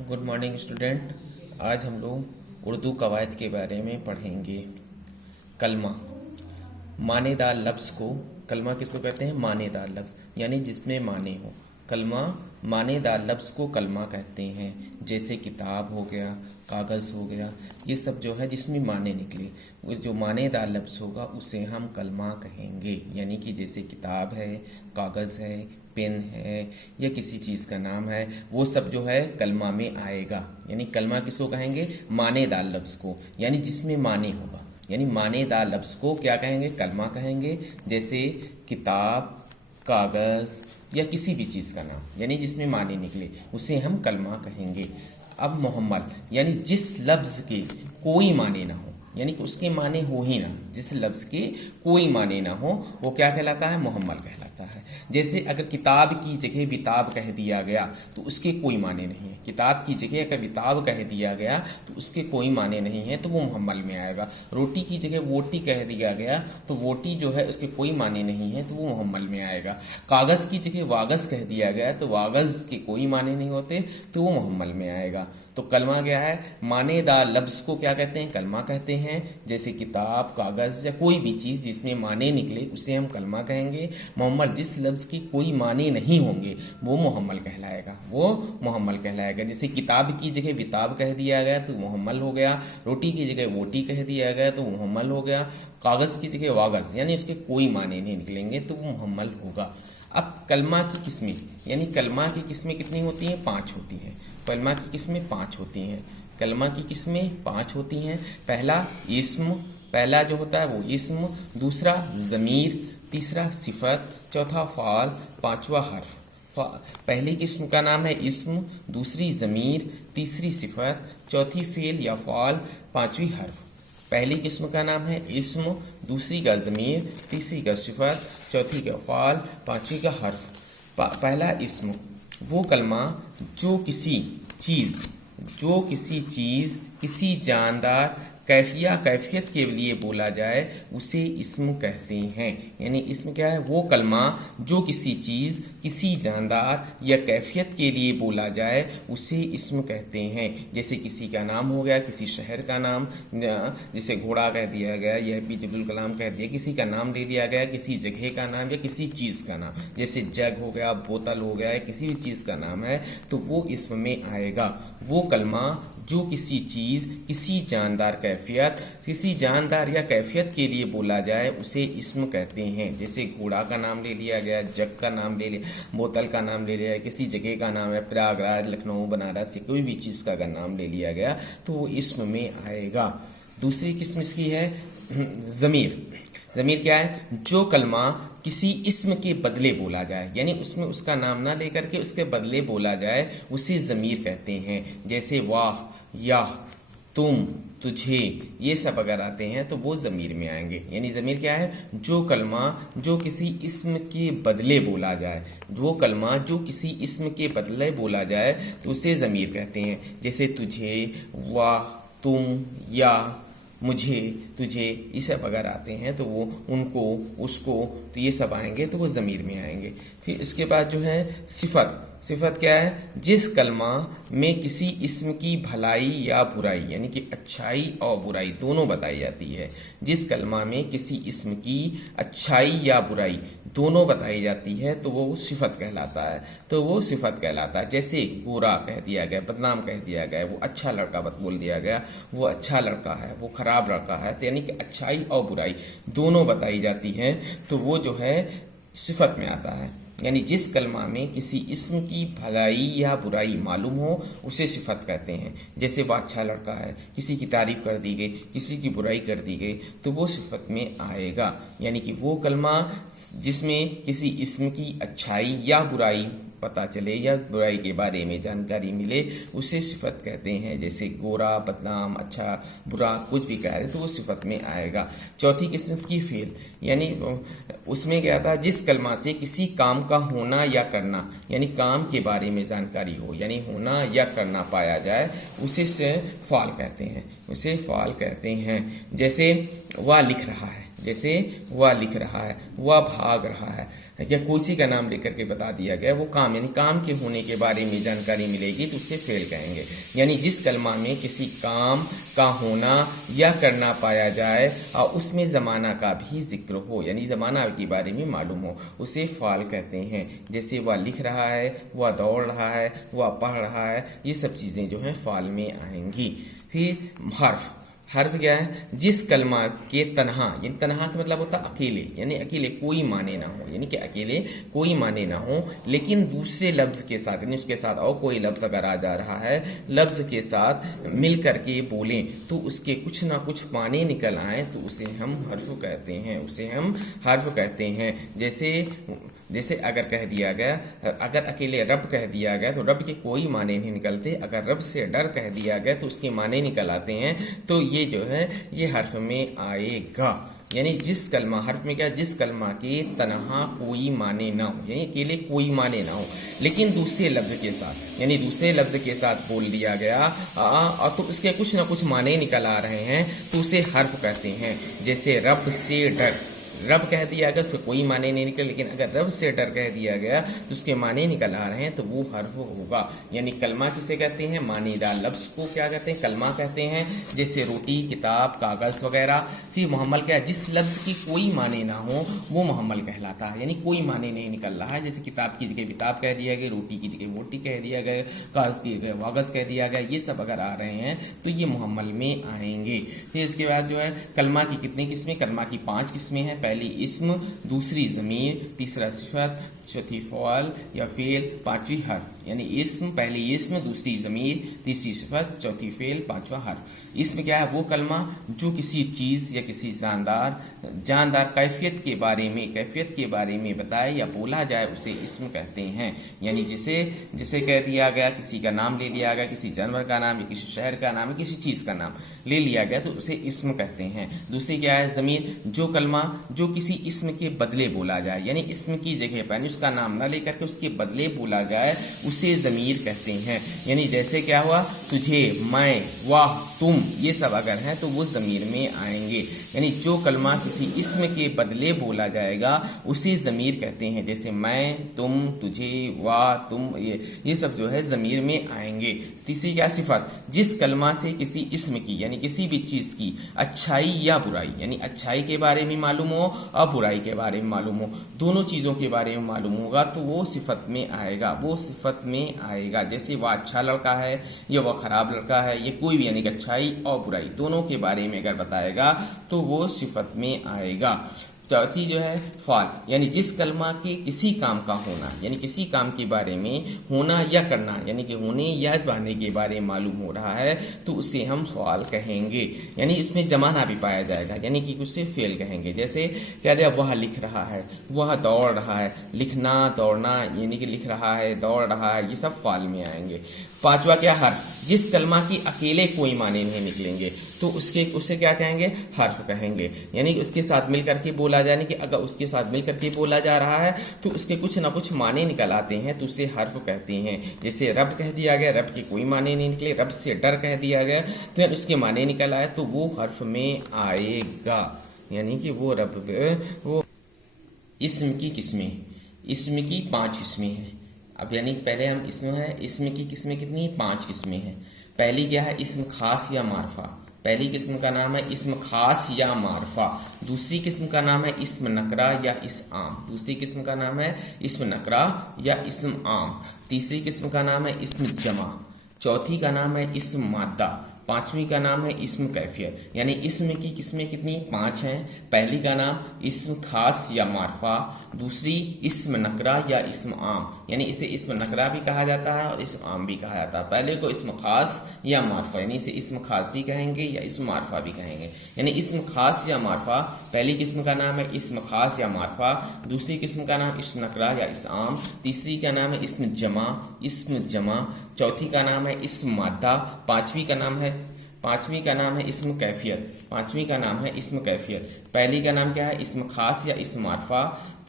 Good morning student. आज हम लोग उर्दू कवायद के बारे में पढ़ेंगे। कलमा, मानेदार लफ्ज़ को कलमा किसको कहते हैं? मानेदार लफ्ज़, यानी जिसमें माने हो। कलमा, मानेदार लफ्ज़ को कलमा कहते हैं। जैसे किताब हो गया, कागज़ हो गया, ये सब जो है जिसमें माने निकले, वो जो मानेदार लफ्ज़ होगा उसे हम कलमा कहेंगे। यानी कि जैसे किताब है, कागज़ है, पेन है या किसी चीज़ का नाम है, वो सब जो है कलमा में आएगा। यानी कलमा किसको कहेंगे? मानेदार लफ्ज़ को, यानी जिसमें माने होगा। यानी मानेदार लफ्ज़ को क्या कहेंगे? कलमा कहेंगे। जैसे किताब, कागज़ या किसी भी चीज़ का नाम, यानी जिसमें माने निकले, उसे हम कलमा कहेंगे। अब मुहम्मल, यानी जिस लफ्ज़ के कोई माने ना हो, यानी कि उसके माने हो ही ना, जिस लफ्ज़ के कोई माने ना हो, वो क्या कहलाता है? मुहम्मल कहलाता है। जैसे अगर किताब की जगह विताब कह दिया गया तो उसके कोई माने नहीं है। किताब की जगह अगर विताब कह दिया गया तो उसके कोई माने नहीं है, तो वो मुहम्मल में आएगा। रोटी की जगह वोटी कह दिया गया तो वोटी जो है उसके कोई माने नहीं है, तो वो मुहम्मल में आएगा। कागज़ की जगह वागज़ कह दिया गया तो वागज़ के कोई माने नहीं होते, तो वो मुहम्मल में आएगा। तो कलमा क्या है? मानेदार लफ्ज़ को क्या कहते हैं? कलमा कहते हैं। जैसे किताब, कागज़ या कोई भी चीज़ जिसमें माने निकले उसे हम कलमा कहेंगे। मुहम्मल, जिस लफ्ज़ की कोई माने नहीं होंगे वो मुहम्मल कहलाएगा, वो मुहम्मल कहलाएगा। जैसे किताब की जगह विताब कह दिया गया तो मुहम्मल हो गया, रोटी की जगह वोटी कह दिया गया तो मुहम्मल हो गया, कागज़ की जगह वागज़, यानी उसके कोई माने नहीं निकलेंगे तो वो मुहम्मल होगा। अब कलमा की किस्में, यानी कलमा की किस्में कितनी होती हैं? 5 होती हैं। कलमा की किस्में 5 होती हैं। कलमा की किस्में 5 होती हैं। पहला इस्म, पहला जो होता है वो इस्म, दूसरा ज़मीर, तीसरा सिफत, चौथा फ़ाल, पांचवा हर्फ। पहली किस्म का नाम है इस्म, दूसरी ज़मीर, तीसरी सिफत, चौथी फ़ेल या फ़ाल, पांचवी हर्फ। पहली किस्म का नाम है इस्म, दूसरी का ज़मीर, तीसरी का सिफत, चौथी का फ़ाल, पांचवी का हर्फ। पहला इस्म, वो कलमा जो किसी चीज़ किसी जानदार कैफियत के लिए बोला जाए उसे इस्म कहते हैं। यानी इस्म क्या है? वो कलमा जो किसी चीज़ किसी जानदार या कैफियत के लिए बोला जाए उसे इस्म कहते हैं। जैसे किसी का नाम हो गया, किसी शहर का नाम, जैसे घोड़ा कह दिया गया या APJ अब्दुल कलाम कह दिया, किसी का नाम ले लिया गया, किसी जगह का नाम या किसी चीज़ का नाम, जैसे जग हो गया, बोतल हो गया, किसी भी चीज़ का नाम है तो वो इस्म में आएगा। वो कलमा जो किसी चीज़ किसी जानदार या कैफियत के लिए बोला जाए उसे इस्म कहते हैं। जैसे घोड़ा का नाम ले लिया गया, जग का नाम ले लिया, बोतल का नाम ले लिया, किसी जगह का नाम है, प्रयागराज, लखनऊ, बनारस, कोई भी चीज़ का अगर नाम ले लिया गया तो वो इस्म में आएगा। दूसरी किस्म इसकी है ज़मीर। ज़मीर क्या है? जो कलमा किसी इस्म के बदले बोला जाए, यानी उसमें उसका नाम ना लेकर के उसके बदले बोला जाए उसे ज़मीर कहते हैं। जैसे वाह, या, तुम, तुझे, ये सब अगर आते हैं तो वो ज़मीर में आएंगे। यानी ज़मीर क्या है? जो कलमा जो किसी इस्म के बदले बोला जाए, वो कलमा जो किसी इस्म के बदले बोला जाए तो उसे ज़मीर कहते हैं। जैसे तुझे, वाह, तुम, या, मुझे, तुझे, ये सब अगर आते हैं तो वो उनको, उसको, तो ये सब आएंगे तो वो ज़मीर में आएंगे। फिर इसके बाद जो है सिफत। सिफत क्या है? जिस कलमा में किसी इस्म की भलाई या बुराई, यानी कि अच्छाई और बुराई दोनों बताई जाती है। जिस कलमा में किसी इस्म की अच्छाई या बुराई दोनों बताई जाती है तो वो सिफत कहलाता है, तो वो सिफत कहलाता है। जैसे गोरा कह दिया गया, बदनाम कह दिया गया, वो अच्छा लड़का बोल दिया गया, वो अच्छा लड़का है, वो खराब लड़का है, तो यानी कि अच्छाई और बुराई दोनों बताई जाती हैं तो वो जो है सिफत में आता है। यानी जिस कलमा में किसी इस्म की भलाई या बुराई मालूम हो उसे सिफत कहते हैं। जैसे वह अच्छा लड़का है, किसी की तारीफ कर दी गई, किसी की बुराई कर दी गई तो वो सिफत में आएगा। यानी कि वो कलमा जिसमें किसी इस्म की अच्छाई या बुराई पता चले या बुराई के बारे में जानकारी मिले उसे सिफत कहते हैं। जैसे गोरा, बदनाम, अच्छा, बुरा, कुछ भी कह रहे तो वो सिफत में आएगा। चौथी किस्म की फेल, यानी उसमें क्या था? जिस कलमा से किसी काम का होना या करना, यानी काम के बारे में जानकारी हो, यानी होना या करना पाया जाए उसे से फ़ाल कहते हैं, उसे फ़ाल कहते हैं। जैसे वह लिख रहा है, वह भाग रहा है, या किसी का नाम लेकर के बता दिया गया, वो काम यानी काम के होने के बारे में जानकारी मिलेगी तो उससे फेल कहेंगे। यानी जिस कलमा में किसी काम का होना या करना पाया जाए और उसमें ज़माना का भी जिक्र हो, यानी ज़माना के बारे में मालूम हो, उसे फ़ाल कहते हैं। जैसे वह लिख रहा है, वह दौड़ रहा है, वह पढ़ रहा है, ये सब चीज़ें जो हैं फ़ाल में आएंगी। फिर हर्फ, हर्फ क्या है? जिस कलमा के तन्हा, यानी तन्हा का मतलब होता है अकेले, यानी अकेले कोई माने ना हो, यानी कि अकेले कोई माने ना हो, लेकिन दूसरे लफ्ज़ के साथ, यानी उसके साथ और कोई लफ्ज़ अगर आ जा रहा है, लफ्ज़ के साथ मिल करके बोलें तो उसके कुछ ना कुछ माने निकल आए तो उसे हम हर्फ कहते हैं, उसे हम हर्फ कहते हैं। जैसे अगर कह दिया गया, अगर अकेले रब कह दिया गया तो रब के कोई माने नहीं निकलते, अगर रब से डर कह दिया गया तो उसके माने निकल आते हैं, तो ये जो है ये हर्फ में आएगा। यानी जिस कलमा, हर्फ में क्या, जिस कलमा के तनहा कोई माने ना हो, यानी अकेले कोई माने ना हो, लेकिन दूसरे लफ्ज़ के साथ, यानी दूसरे लफ्ज़ के साथ बोल दिया गया और तो उसके कुछ ना कुछ माने निकल आ रहे हैं तो उसे हर्फ कहते हैं। जैसे रब से डर, रब कह दिया गया उसके कोई माने नहीं निकले, लेकिन अगर रब से डर कह दिया गया तो उसके माने निकल आ रहे हैं तो वो हर्फ होगा। यानी कलमा किसे कहते हैं? मानेदार लफ्ज़ को क्या कहते हैं? कलमा कहते हैं। जैसे रोटी, किताब, कागज़ वगैरह। फिर मुहम्मल क्या है? जिस लफ्ज़ की कोई माने ना हो वो मुहम्मल कहलाता है, यानी कोई माने नहीं निकल रहा है। जैसे किताब की जगह किताब कह दिया गया, रोटी की जगह रोटी कह दिया गया, कागज़ की जगह कागज़ कह दिया गया, ये सब अगर आ रहे हैं तो ये मुहम्मल में आएंगे। फिर इसके बाद जो है कलमा की कितनी किस्में? कलमा की 5 किस्में हैं। पहली इस्म, दूसरी ज़मीर, तीसरा सिफत, चौथी फ़ौल या फ़ेल, पांचवी हर्फ। यानी इस्म, पहली इस्म, दूसरी ज़मीर, तीसरी सिफत, चौथी फ़ेल, पांचवा हर्फ। इस्म क्या है? वो कलमा जो किसी चीज़ या किसी जानदार कैफियत के बारे में बताए या बोला जाए उसे इस्म कहते हैं। यानी जिसे कह दिया गया, किसी का नाम ले लिया गया, किसी जानवर का नाम या किसी शहर का नाम या किसी चीज़ का नाम ले लिया गया तो उसे इस्म कहते हैं। दूसरी क्या है? ज़मीर, जो कलमा जो किसी इस्म के बदले बोला जाए, यानी इस्म की जगह पर उसका नाम ना लेकर के उसके बदले बोला जाए उसे ज़मीर कहते हैं। यानी जैसे क्या हुआ, तुझे, मैं, वाह, तुम, ये सब अगर हैं तो वो ज़मीर में आएंगे। यानी जो कलमा किसी इस्म के बदले बोला जाएगा उसे ज़मीर कहते हैं। जैसे मैं, तुम, तुझे, वाह, तुम, ये सब जो है ज़मीर में आएंगे। तीसरी क्या? सिफत, जिस कलमा से किसी इस्म की यानी किसी भी चीज़ की अच्छाई या बुराई, यानी अच्छाई के बारे में मालूम हो और बुराई के बारे में मालूम हो, दोनों चीज़ों के बारे में मालूम होगा तो वो सिफत में आएगा। जैसे वह अच्छा लड़का है या वह ख़राब लड़का है, ये कोई भी यानी कि अच्छाई और बुराई दोनों के बारे में अगर बताएगा तो वो सिफत में आएगा। चौथी जो है फ़ाल, यानी जिस कलमा के किसी काम का होना, यानी किसी काम के बारे में होना या करना, यानी कि होने या पाने के बारे में मालूम हो रहा है तो उसे हम फ़ाल कहेंगे। यानी इसमें जमाना भी पाया जाएगा, यानी कि उससे फेल कहेंगे। जैसे कह दिया वह लिख रहा है, वह दौड़ रहा है, लिखना, दौड़ना, यानी कि लिख रहा है, दौड़ रहा है, ये सब फ़ाल में आएंगे। पांचवा क्या? हर्फ, जिस कलमा की अकेले कोई माने नहीं निकलेंगे तो उसे क्या कहेंगे? हर्फ कहेंगे। यानी उसके साथ मिल करके बोला जाने कि अगर उसके साथ मिल करके बोला जा रहा है तो उसके कुछ ना कुछ माने निकल आते हैं तो उसे हर्फ कहते हैं। जैसे रब कह दिया गया, रब के कोई माने नहीं निकले, रब से डर कह दिया गया तो उसके माने निकल आए तो वो हर्फ में आएगा। यानी कि वो इस्म की किस्में, इस्म की 5 किस्में हैं। अब यानी पहले हम इसम की किस्में कितनी? 5 किस्में हैं। पहली क्या है? इस्म खास या मारफा। पहली किस्म का नाम है इस्म खास या मारफा। दूसरी किस्म का नाम है इस्म नकरा या इस्म आम। दूसरी किस्म का नाम है इस्म नकरा या इस्म आम। तीसरी किस्म का नाम है इस्म जमा। चौथी का नाम है इस्म मादा। पांचवी का नाम है इस्म कैफियत। यानी इस्म की किस्में कितनी? 5 हैं। पहली का नाम इस्म खास या मारफा, दूसरी इस्म नकरा या इस्म आम, यानी इसे इस्म नकरा भी कहा जाता है और इस्म आम भी कहा जाता है। पहले को इस्म खास या मारफा, यानी इसे इस्म खास भी कहेंगे या इस्म मारफा भी कहेंगे। यानी इस्म खास या मारफा, पहली किस्म का नाम है इस्म खास या मारफा, दूसरी किस्म का नाम इस्म नकरा या इस्म आम, तीसरी का नाम है इस्म जमा, चौथी का नाम है इस्म मादा, पांचवी का नाम है इस्म कैफियत। पहली का नाम क्या है? इस्म खास या इस्म मारफा,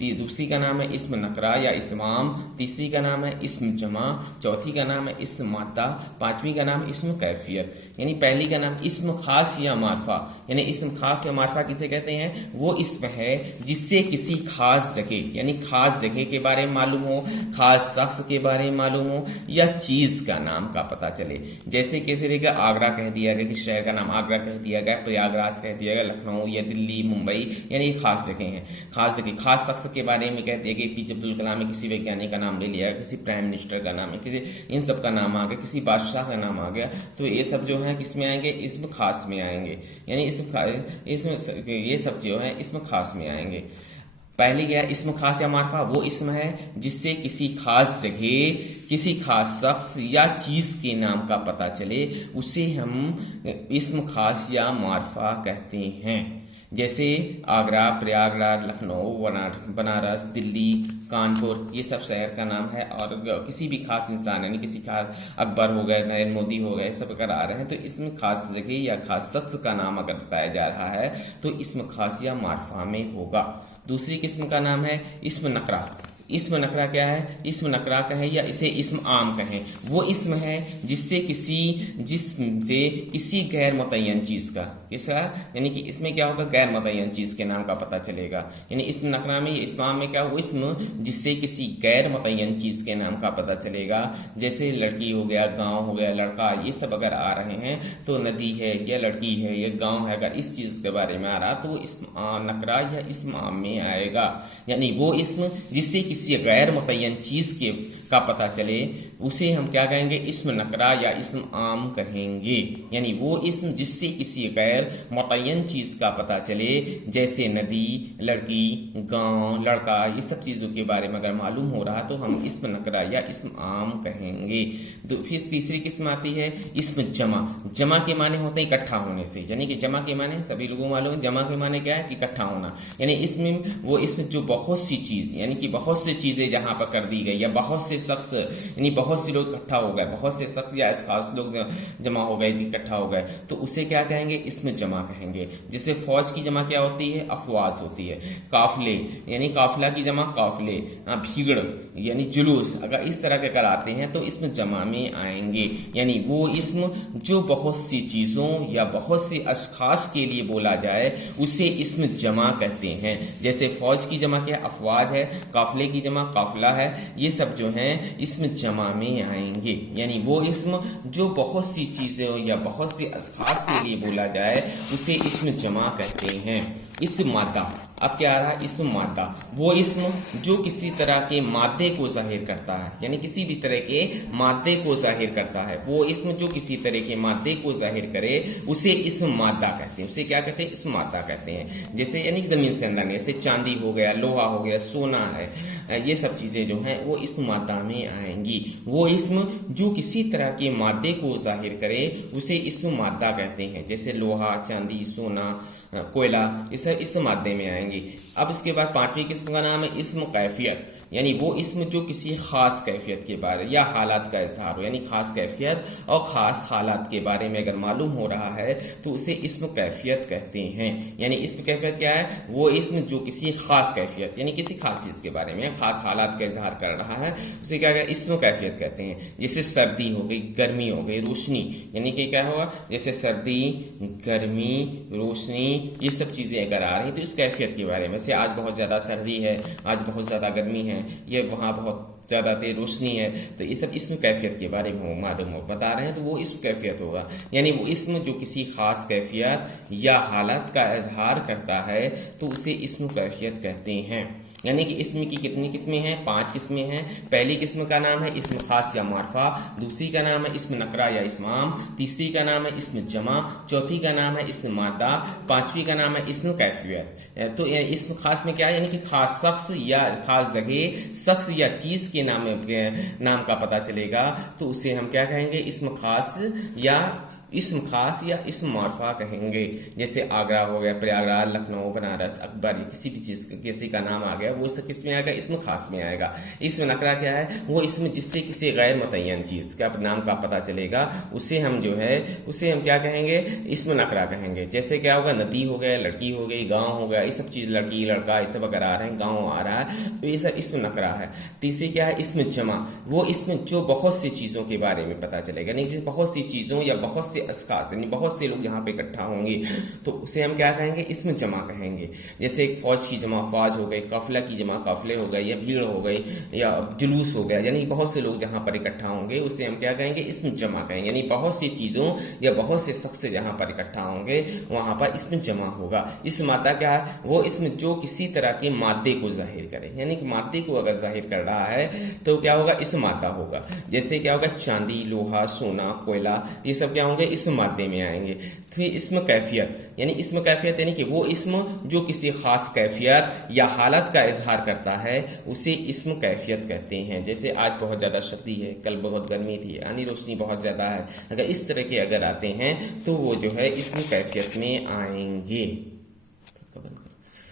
दूसरी का नाम है इस्म नकरा या इस्माम, तीसरी का नाम है इस्म जमा, चौथी का नाम है इस्म मादा, पांचवी का नाम इस्म कैफियत। यानी पहली का नाम इस्म खास या मारफा, यानी इस्म खास या मारफा किसे कहते हैं? वो इस्म है जिससे किसी खास जगह, यानी खास जगह के बारे में मालूम हो, खास शख्स के बारे में मालूम हो, या चीज का नाम का पता चले। जैसे कैसे रहेगा, आगरा कह दिया गया, किस शहर का नाम आगरा कह दिया गया, प्रयागराज कह दिया गया, लखनऊ या दिल्ली, मुंबई, यानी ये खास जगह हैं। खास जगह, खास शख्स के बारे में कहते हैं कि APJ अब्दुल कलाम है, किसी वैज्ञानिक का नाम ले लिया, किसी प्राइम मिनिस्टर का नाम है, किसी इन सब का नाम आ गया, किसी बादशाह का नाम आ गया, तो ये सब जो है किस में आएंगे? इस्म खास में आएंगे। यानी इसमें ये सब जो है इसमें खास में आएंगे। पहली क्या है? इस्म खास या मारफा, वो इस्म है जिससे किसी खास जगह, किसी खास शख्स या चीज के नाम का पता चले, उसे हम इस्म खास या मारफा कहते हैं। जैसे आगरा, प्रयागराज, लखनऊ, बनारस, दिल्ली, कानपुर, ये सब शहर का नाम है। और किसी भी खास इंसान, यानी किसी खास अकबर हो गए, नरेंद्र मोदी हो गए, सब अगर आ रहे हैं तो इसमें खास जगह या खास शख्स का नाम अगर बताया जा रहा है तो इसमें खास या मारफा में होगा। दूसरी किस्म का नाम है इस्म नकरा। इस्म नकरा क्या है? इस्म नकरा कहें या इसे इस्म आम कहें, वो इस्म है जिससे किसी जिस्म से किसी गैर मुतय्यन चीज का, किसका, यानी कि इसमें क्या होगा? गैर मुतय्यन चीज के नाम का पता चलेगा। यानी इस्म नकरा में, इस्म आम में क्या हो? इस्म जिससे किसी गैर मुतय्यन चीज के नाम का पता चलेगा। जैसे लड़की हो गया, गांव हो गया, लड़का, ये सब अगर आ रहे हैं तो नदी है या लड़की है या गांव है, अगर इस चीज के बारे में आ रहा तो वो इस्म नकरा या इस्म आम में आएगा। यानी वो इस्म जिससे किसी गैर मुतय्यन चीज के का पता चले, उसे हम क्या कहेंगे? इस्म नकरा या इस्म आम कहेंगे। यानी वो इस्म जिससे किसी गैर मुतय्यन चीज का पता चले, जैसे नदी, लड़की, गांव, लड़का, ये सब चीजों के बारे में अगर मालूम हो रहा तो हम इस्म नकरा या इस्म आम कहेंगे। फिर तीसरी किस्म आती है इस्म जमा। जमा के माने होते हैं इकट्ठा होने से, यानी कि जमा के माने सभी लोगों को मालूम है, जमा के माने क्या है? कि इकट्ठा होना। यानी इसमें वो इसमें जो बहुत सी चीज, यानी कि बहुत सी चीजें जहां पर कर दी गई, या बहुत से शख्स, यानी बहुत से लोग इकट्ठा हो गए, बहुत से शख्स या खास लोग जमा हो गए, इकट्ठा हो गए, तो उसे क्या कहेंगे? इसमें जमा कहेंगे। जैसे फौज की जमा क्या होती है? अफवाज होती है। काफिले, यानी काफिला की जमा काफिले, भीड़ यानी जुलूस, अगर इस तरह के कराते हैं तो इसमें जमा में आएंगे। यानी वो इसम जो बहुत सी चीजों या बहुत से अशखास के लिए बोला जाए उसे इसम जमा कहते हैं। जैसे फौज की जमा क्या है? अफवाज है, काफिले की जमा काफिला है, ये सब जो हैं इसम जमा में आएंगे। यानी वो इसम जो बहुत सी चीजों या बहुत से अशखास के लिए बोला जाए उसे इसम जमा कहते हैं। इसम मादा, अब क्या आ रहा है? इसम मादा, वो इसम जो किसी तरह के मादे को जाहिर करता है, यानी किसी भी तरह के मादे को जाहिर करता है, वो इसम जो किसी तरह के मादे को जाहिर करे उसे इसम मादा कहते हैं। उसे क्या कहते हैं? इसम मादा कहते हैं। जैसे यानी जमीन से अंदर, जैसे चांदी हो गया, लोहा हो गया, सोना है, ये सब चीजें जो हैं वो इसम मादा में आएंगी। वो इसम जो किसी तरह के मादे को जाहिर करे उसे इसम मादा कहते हैं। जैसे लोहा, चांदी, सोना, कोयला, ये सब इस मादे में आएंगे। अब इसके बाद पांचवी किस्म का नाम है इसम कैफियत, यानी वो इसम जो किसी खास कैफियत के बारे या हालात का इजहार हो, यानी खास कैफियत और खास हालात के बारे में अगर मालूम हो रहा है तो उसे इसम कैफियत कहते हैं। यानी इसम कैफियत क्या है? वो इसम जो किसी खास कैफियत यानी किसी खास चीज के बारे में, खास हालात का इजहार कर रहा है, उसे क्या कहते हैं? इसम कैफियत कहते हैं। जैसे सर्दी हो गई, गर्मी हो गई, रोशनी, यानी कि क्या होगा? जैसे सर्दी, गर्मी, रोशनी, ये सब चीजें अगर आ रही तो इस कैफियत के बारे में, जैसे आज बहुत ज्यादा सर्दी है, आज बहुत ज्यादा गर्मी है, ये वहाँ बहुत ज्यादा तेज रोशनी है, तो ये सब इसम कैफियत के बारे में मालूम बता रहे हैं, तो वो इसम कैफियत होगा। यानी वो इसम जो किसी खास कैफियत या हालत का इजहार करता है तो उसे इसम कैफियत कहते हैं। यानी कि इसम की कितनी किस्में हैं? 5 किस्में हैं। पहली किस्म का नाम है इसम खास या मारफा, दूसरी का नाम है इसम नकरा या इस्माम, तीसरी का नाम है इसम जमा, चौथी का नाम है इसम मादा, पांचवी का नाम है इसम कैफियत। तो इसम खास में क्या है? यानी कि खास शख्स या खास जगह, शख्स या चीज के नाम का पता चलेगा तो उसे हम क्या कहेंगे? इसम खास या اسم خاص یا اسم معرفہ کہیں گے. جیسے آگرہ ہو گیا، پریاگراج، لکھنؤ، بنارس، اکبر، یہ کسی بھی چیز کسی کا نام آ گیا وہ سب کس میں آئے گا؟ اسم خاص میں آئے گا. اسم نکرہ کیا ہے؟ وہ اسم جس سے کسی غیر متعین چیز کا نام کا پتہ چلے گا اسے ہم جو ہے اسے ہم کیا کہیں گے؟ اسم نکرہ کہیں گے. جیسے کیا ہوگا؟ ندی ہو گیا، لڑکی ہو گئی، گاؤں ہو گیا، یہ سب چیز، لڑکی لڑکا یہ سب اگر آ رہے ہیں، گاؤں آ رہا ہے تو یہ سب اسم نکرہ ہے. تیسری کیا ہے؟ اسم جمع، وہ اسم جو بہت سی چیزوں کے بارے میں پتہ چلے گا، یعنی جیسے بہت سی چیزوں یا بہت سے اشخاص، یعنی بہت سے لوگ یہاں پہ اکٹھا ہوں گے تو اسے ہم کیا کہیں گے؟ اسم جمع کہیں گے. جیسے ایک فوج کی جمع فوج ہو گئی، قافلہ کی جمع قافلے ہو گئے، یا بھیڑ ہو گئی، یا جلوس ہو گیا، یعنی بہت سے لوگ جہاں پر اکٹھا ہوں گے اسے ہم کیا کہیں گے؟ اسم جمع کہیں گے. یعنی بہت سی چیزوں یا بہت سے شخص جہاں پر اکٹھا ہوں گے وہاں پر اسم جمع ہوگا. اسم مادہ کیا ہے؟ وہ اسم جو کسی طرح کے مادے کو ظاہر کرے، یعنی کہ مادے کو اگر ظاہر کر رہا ہے تو کیا ہوگا؟ اسم مادہ ہوگا. جیسے کیا ہوگا؟ چاندی، لوہا، سونا، کوئلہ، یہ سب کیا ہوں گے؟ اسم مادے میں آئیں گے. پھر اسم کیفیت، یعنی اسم کیفیت یعنی کہ وہ اسم جو کسی خاص کیفیت یا حالت کا اظہار کرتا ہے اسے اسم کیفیت کہتے ہیں. جیسے آج بہت زیادہ سردی ہے، کل بہت گرمی تھی، یعنی روشنی بہت زیادہ ہے، اگر اس طرح کے اگر آتے ہیں تو وہ جو ہے اسم کیفیت میں آئیں گے.